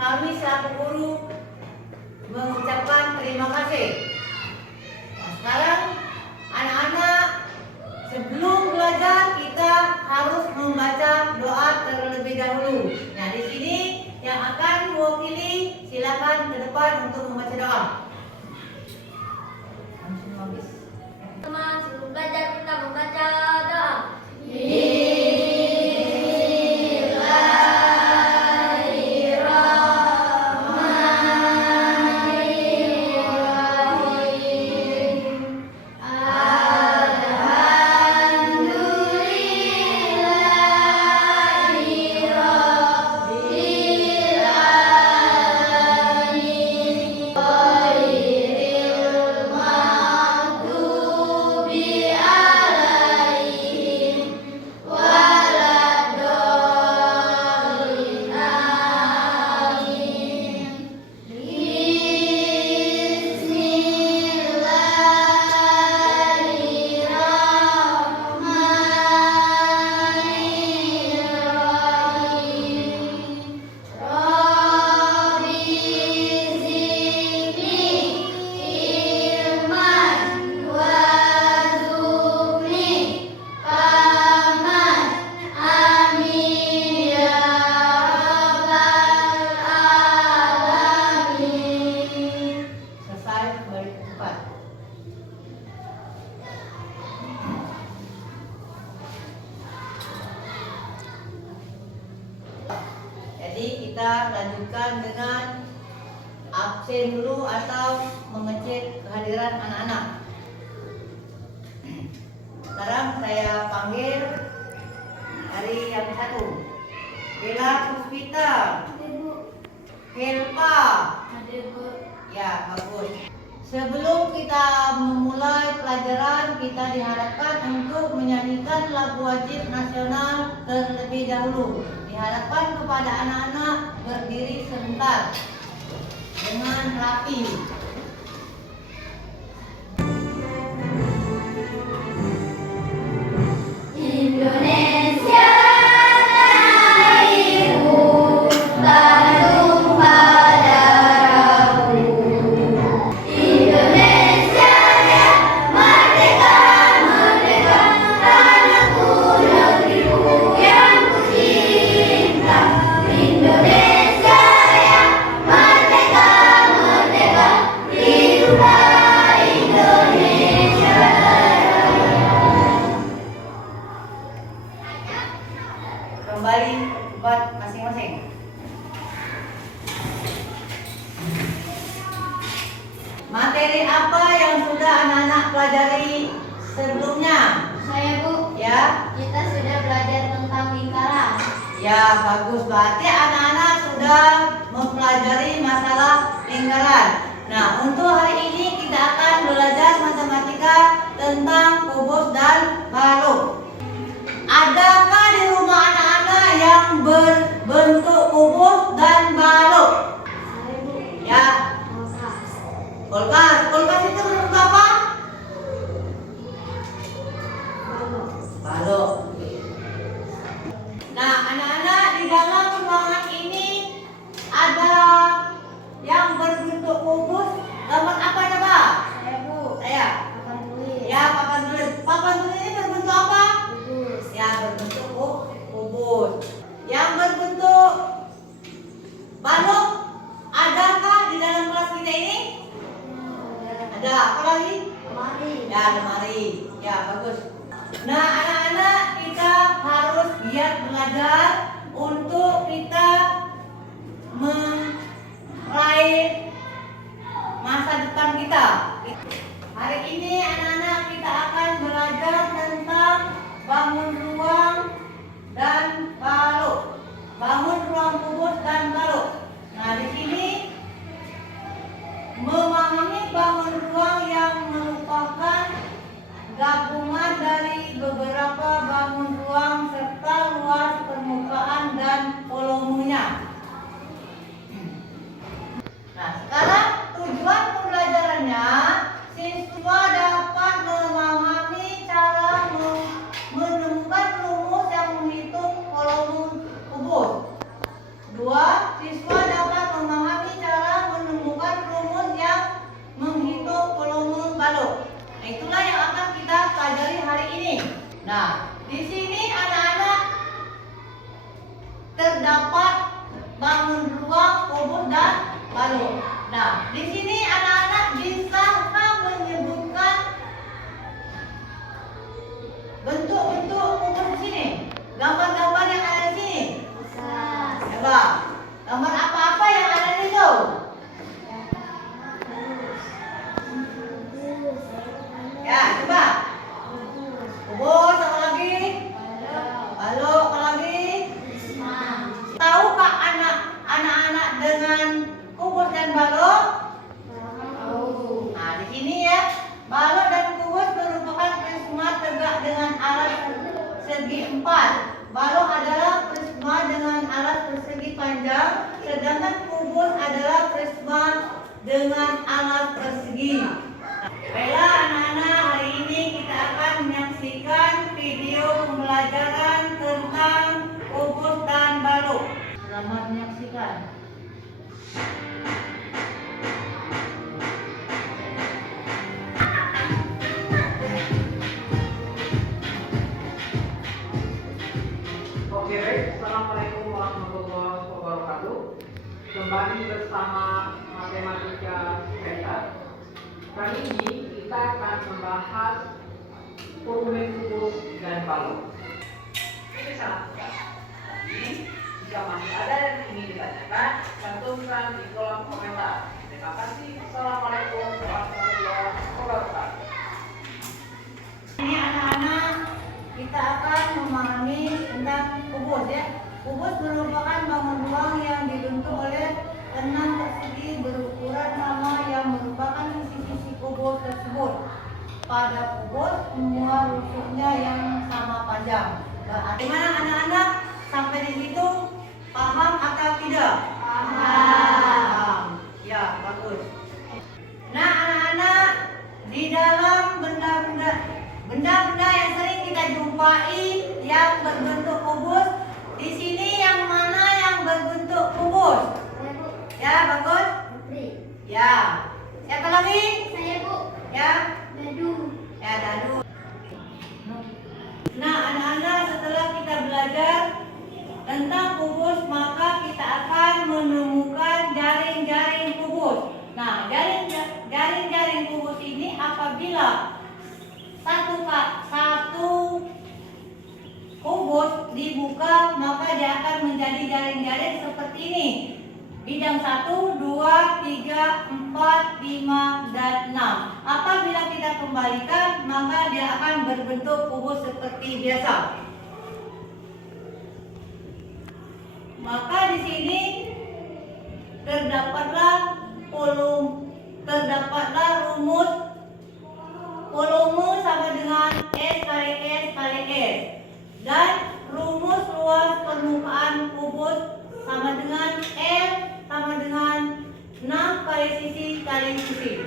Kami selaku guru mengucapkan terima kasih. Nah, sekarang anak-anak, sebelum belajar kita harus membaca doa terlebih dahulu. Nah, di sini yang akan mewakili silakan ke depan untuk membaca doa. Teman, sebelum belajar kita membaca doa. Jadi kita lanjutkan dengan absen dulu atau mengecek kehadiran anak-anak. Sekarang saya panggil dari yang satu. Bella Puspita. Helpa. Ya, bagus. Sebelum kita memulai pelajaran, kita diharapkan untuk menyanyikan lagu wajib nasional terlebih dahulu. Diharapkan kepada anak-anak berdiri sebentar dengan rapi. Indonesia airku, tanah pada rabu. Indonesia ya merdeka, merdeka, tanahku negeriku yang kucinta. Indonesia ya merdeka, merdeka, hiduplah Indonesia. Kembali ke tempat masing-masing. Materi apa yang sudah anak-anak pelajari sebelumnya? Saya Bu, Ya, kita sudah belajar tentang lingkaran. ya bagus. Berarti anak-anak sudah mempelajari masalah lingkaran. Nah, untuk hari ini kita akan belajar matematika tentang kubus dan balok. Adakah di rumah anak-anak yang berbentuk kubus dan balok? Ya, kulkas. Kulkas itu bentuk apa? Balok. Nah, anak-anak, di dalam ruangan ini ada yang berbentuk kubus. Gambar apa coba? Ada apa lagi? Lemari. Ya, lemari. Ya, bagus. Nah, anak-anak kita harus giat belajar untuk kita meraih masa depan kita. Hari ini anak-anak kita akan belajar tentang bangun ruang dan balok. Bangun ruang kubus dan balok. Nah, di sini memahami bangun ruang yang merupakan gabungan dari beberapa bangun ruang serta luas permukaan dan volumenya. Nah, sekarang tujuan pembelajarannya siswa dapat memahami cara menemukan rumus yang menghitung volume kubus. 2. Siswa dapat memahami cara menemukan rumus yang menghitung volume balok. Nah, itulah yang akan kita pelajari hari ini. Nah, di sini anak-anak terdapat bangun ruang kubus dan balok. Nah, di sini anak-anak bisa menyebutkan bentuk-bentuk kubus di sini, gambar-gambar yang ada di sini. Bisa. Coba, gambar apa-apa yang ada di situ? Ya, coba. Kubus, apa lagi? Balok, apa lagi? Tahukah anak-anak dengan kubus dan balok? Nah, di sini ya, balok dan kubus merupakan prisma tegak dengan alas segi 4. Balok adalah prisma dengan alas persegi panjang, sedangkan kubus adalah prisma dengan alas persegi. Baiklah anak-anak, hari ini kita akan menyaksikan video pembelajaran tentang kubus dan balok. Selamat menyaksikan. Oke, baik. Assalamualaikum warahmatullahi wabarakatuh. Kembali bersama Matematika Peta. Kali ini kita akan membahas volume kubus dan balok. Ini sangat mudah. Jika masih ada yang ingin ditanyakan, cantumkan di kolom komentar. Terima kasih. Assalamualaikum warahmatullahi wabarakatuh. Ini anak-anak kita akan memahami tentang kubus ya. Kubus merupakan bangun ruang yang dibentuk oleh 6 persegi berukuran sama yang merupakan sisi-sisi kubus tersebut. Pada kubus semua rusuknya yang sama panjang. Bagaimana anak-anak sampai di situ paham atau tidak? Paham. Ya, bagus. Nah, anak-anak, di dalam benda-benda yang sering kita jumpai yang berbentuk kubus, di sini yang mana yang berbentuk kubus? Ya, bagus. Ya. Siapa lagi? Saya, Bu. Ya. Dadu. Ya, dadu. Nah, anak-anak, setelah kita belajar tentang kubus, maka kita akan menemukan jaring-jaring kubus. Nah, jaring-jaring kubus ini apabila satu kubus dibuka, maka dia akan menjadi jaring-jaring seperti ini. Bidang 1, 2, 3, 4, 5, dan 6. Apabila kita kembalikan, maka dia akan berbentuk kubus seperti biasa. Maka di sini terdapatlah rumus volume sama dengan S kali S kali S, dan rumus luas permukaan kubus sama dengan L sama dengan 6 kali sisi kali sisi.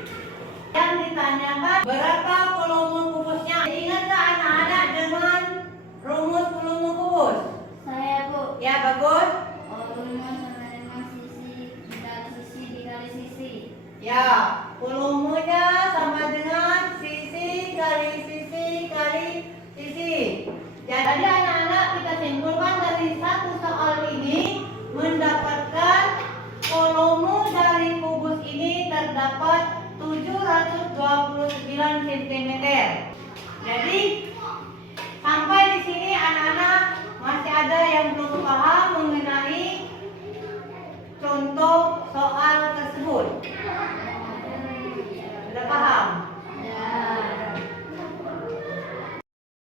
Yang ditanyakan berapa volume kubusnya? Ingatkah anak-anak dengan rumus volume kubus? Saya, Bu. Ya, bagus. Volume sama dengan sisi dikali sisi. Ya, volumenya sama dengan sisi kali sisi kali sisi. Jadi anak-anak, kita simpulkan dari satu soal ini mendapatkan volume dari kubus ini terdapat 720 cm. Jadi sampai di sini anak-anak masih ada yang belum paham mengenai contoh soal tersebut. Sudah paham?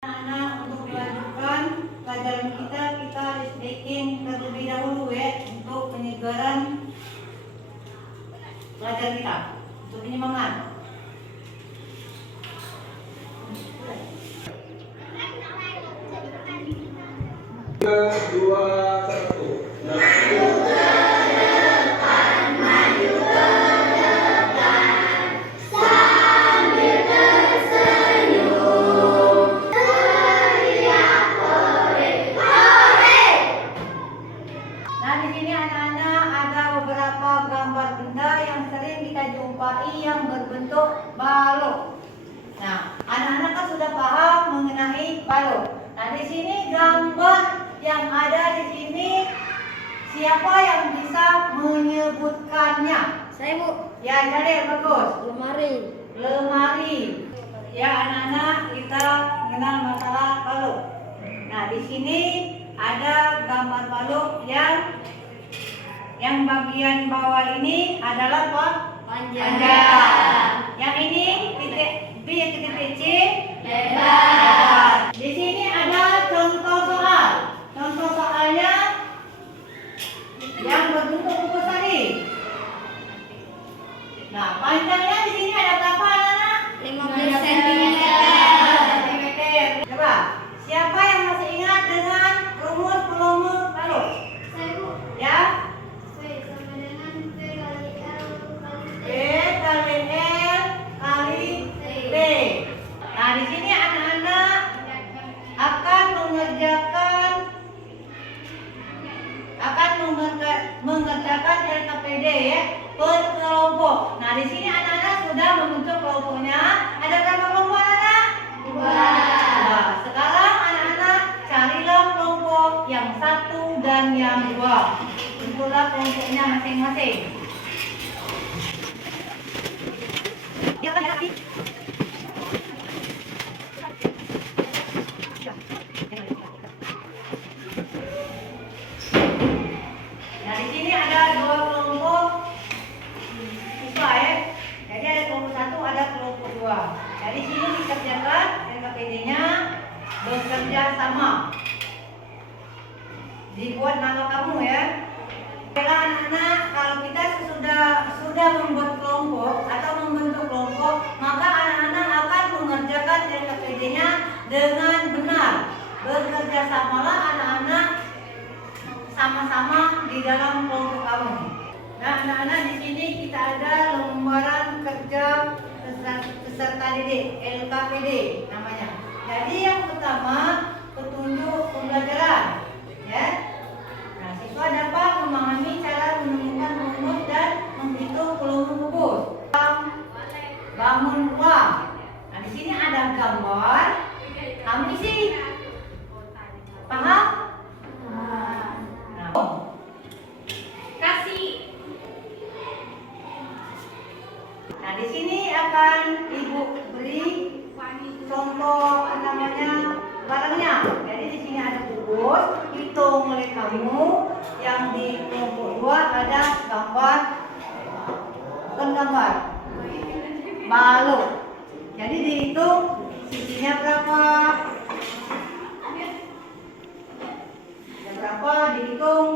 Anak-anak, untuk melanjutkan pelajaran kita listening terlebih dahulu ya, untuk penyegaran pelajaran kita, untuk penyemangat. Tiga, dua, satu. Nah, di sini anak-anak ada beberapa gambar benda yang sering kita jumpai yang berbentuk balok. Nah, anak-anak kan sudah paham mengenai balok. Nah, di sini gambar yang ada di sini, siapa yang bisa menyebutkannya? Saya, Bu. Ya, jadi bagus. Lemari. Lemari. Ya, anak-anak, kita mengenal masalah balok. Nah, di sini ada gambar balok yang bagian bawah ini adalah apa? Panjang. Yang ini titik B, titik C, Lebar. Di sini ada contoh soal. Contoh soalnya yang berbentuk bungkus tadi. Nah, panjangnya di sini ada berapa anak? 15 cm. Coba, siapa yang masih ingat dengan rumus volume balok? Saya, Bu. Ya, V sama dengan V kali L B kali kali L kali B. Nah, di sini anak-anak akan mengerjakan LKPD ya, per kelompok. Nah, di sini anak-anak sudah membentuk kelompoknya. Ada berapa kelompok anak? 2. Nah, sekarang anak-anak carilah kelompok yang 1 dan yang 2. Tentulah kelompoknya masing-masing. Ya, kan, ya, Nah, di sini ada 2 kelompok siswa ya. Jadi ada kelompok 1, ada kelompok 2. Jadi sini dikerjakan LKPD-nya bekerja sama. Dibuat nama kamu ya. Baiklah anak-anak, kalau kita sudah membuat kelompok atau membentuk kelompok, maka anak-anak akan mengerjakan LKPD-nya dengan benar. Bekerja samalah anak-anak sama-sama di dalam kelompok kamu. Nah, anak-anak, di sini kita ada lembaran kerja peserta didik, LKPD namanya. Jadi yang pertama, petunjuk pembelajaran, ya. Nah, siswa dapat memahami cara menemukan rumus dan menghitung volume bungkus. Bangun rumah. Nah, di sini ada gambar. Kamu isi. Paham? Kasih. Nah, di sini akan Ibu beri contoh barangnya. Jadi di sini ada bungkus, hitung oleh kamu. Yang di kelompok 2 ada gambar, bukan gambar, balok. Jadi dihitung sisinya berapa. Berapa dihitung.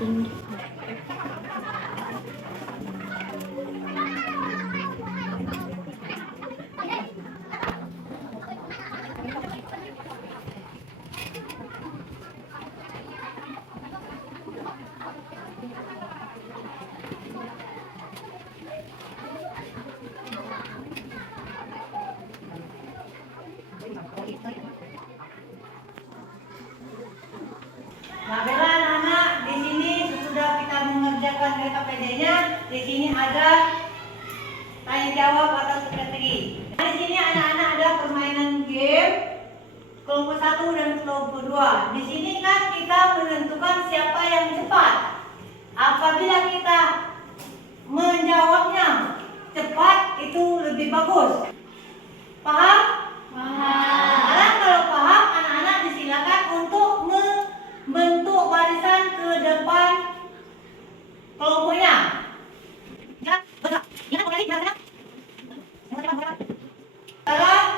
tinggi. Nah, Bella, anak-anak, di sini sesudah kita mengerjakan LKPD-nya, di sini ada tanya jawab atau strategi. Nah, di sini anak-anak ada permainan game kelompok 1 dan kelompok 2. Di sini kan kita menentukan siapa yang cepat. Apabila kita menjawabnya cepat, itu lebih bagus. Paham? Sekarang kalau paham, anak-anak disilakan untuk membentuk barisan ke depan kelompoknya. Sekarang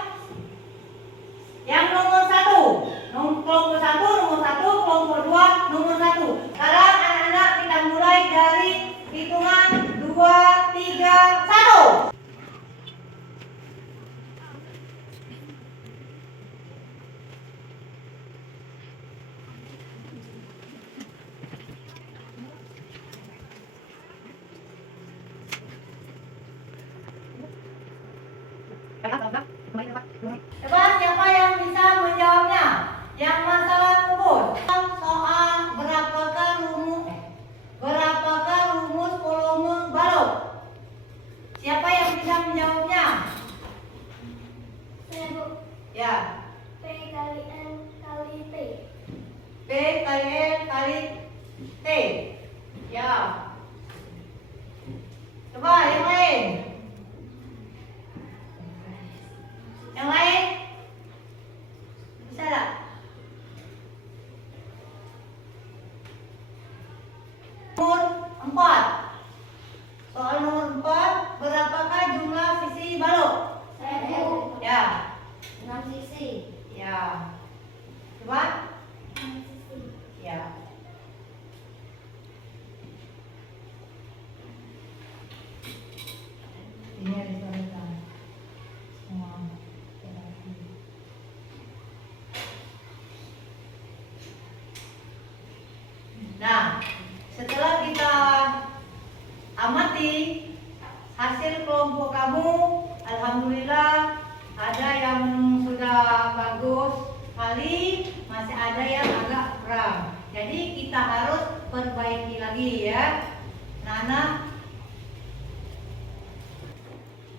yang nomor 1, kelompok 1 nomor 1, kelompok 2 nomor 1. Sekarang anak-anak kita mulai dari hitungan 2, 3, 1. Coba siapa yang bisa menjawabnya? Yang masalah kubus. Soal berapakah rumus volume balok? Siapa yang bisa menjawabnya? Saya, Bu. Ya. P kali N kali T. P kali N kali T. Ya. Coba yang lain. Yang lain? Bisa tak? Nomor 4. Soal nomor 4, berapakah jumlah sisi balok? Saya, Bu. Ya. 6 sisi. Ya. Coba? 6 sisi. Ya. Ini ada suara semua. Nah, setelah kita amati hasil kelompok kamu, alhamdulillah ada yang sudah bagus sekali, masih ada yang agak kurang. Jadi kita harus perbaiki lagi ya. Nah,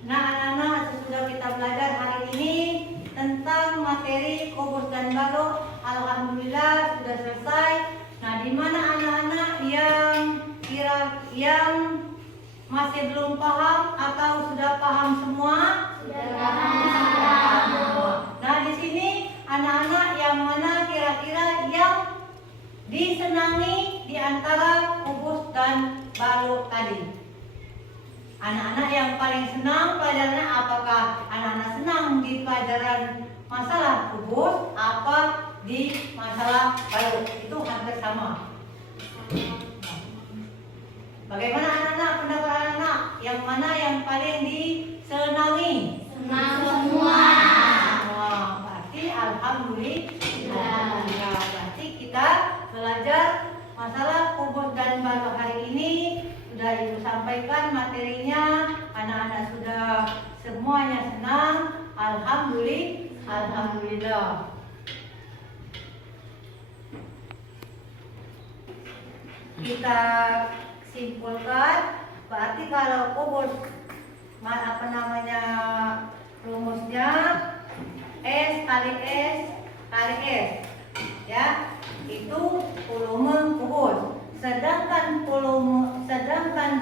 anak-anak, sesudah kita belajar hari ini tentang materi kubus dan balok, alhamdulillah sudah selesai. Nah, di mana anak-anak yang masih belum paham atau sudah paham semua? Sudah paham. Nah, di sini anak-anak yang mana kira-kira yang disenangi di antara kubus dan balok tadi? Anak-anak yang paling senang pelajarannya apakah? Anak-anak senang di pelajaran masalah kubus apa di masalah balok? Itu hampir sama. Bagaimana anak-anak, pendapat anak-anak? Yang mana yang paling disenangi? Senang semua. Berarti alhamdulillah. Berarti kita belajar masalah kubus dan balok hari ini. Sudah Ibu sampaikan materinya, anak-anak sudah semuanya senang, alhamdulillah. Kita simpulkan, berarti kalau kubus rumusnya S kali S kali S, ya, itu volume kubus. Sedangkan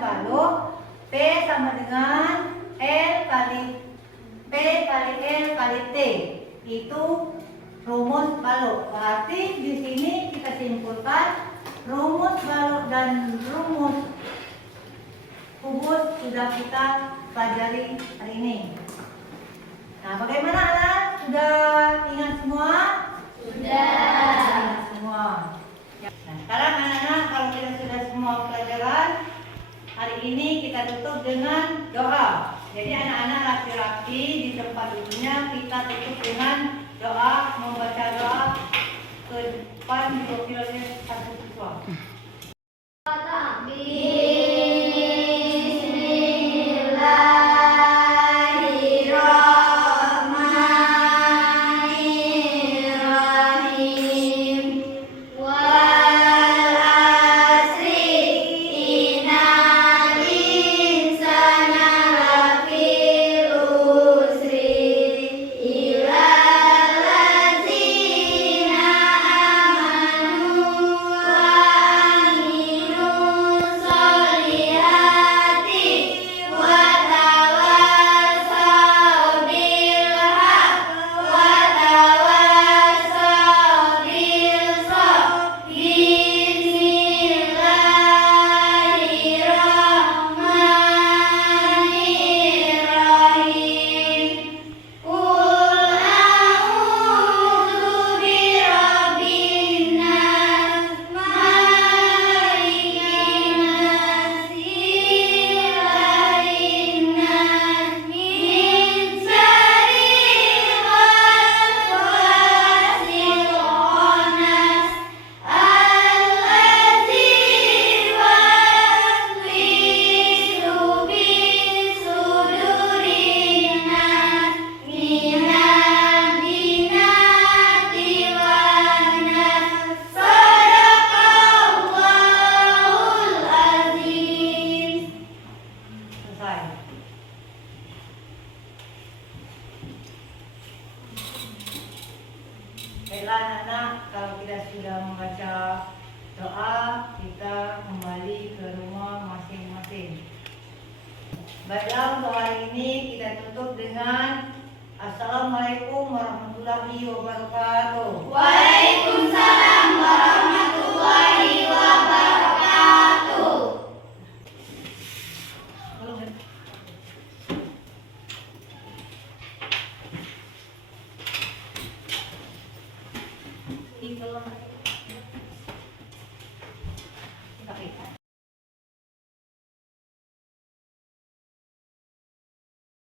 balok P sama dengan L kali P kali L kali T, itu rumus balok. Berarti di sini kita simpulkan rumus balok dan rumus kubus sudah kita pelajari hari ini. Nah, bagaimana anak? Sudah ingat semua? Sudah. Ingat semua. Nah, sekarang anak-anak, kalau kita sudah masing-masing di tempat duduknya, kita tutup dengan doa, membaca doa ke depan diwakilkan satu siswa. Baiklah anak-anak, kalau kita sudah membaca doa, kita kembali ke rumah masing-masing. Baiklah, untuk hari ini kita tutup dengan Assalamualaikum warahmatullahi wabarakatuh. Waalaikumsalam warahmatullahi wabarakatuh. Kalau